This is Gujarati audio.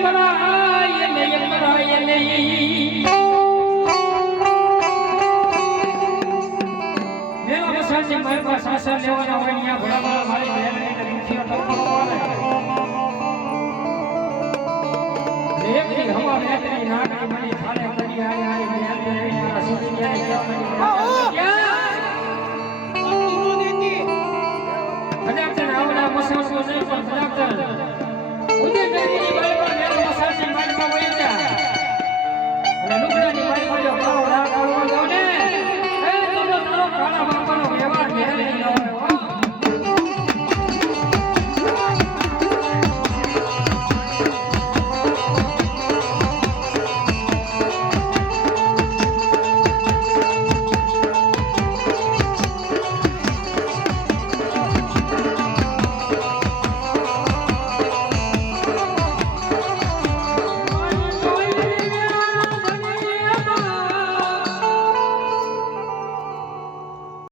કરાય ને કરાય નહીં મેરા બસાજી મારી પાસે સાસર લેવાના હોય અહીંયા ભણાવવા મારી બહેનને દુખીઓ ટપકો આવે રેકની હવા વેતરી નાટની મની થાળે કરી આય આય બેન મારા સુનિયાને કેવા મની કદાચ આવડા મસાસો નહીં પણ કદાચ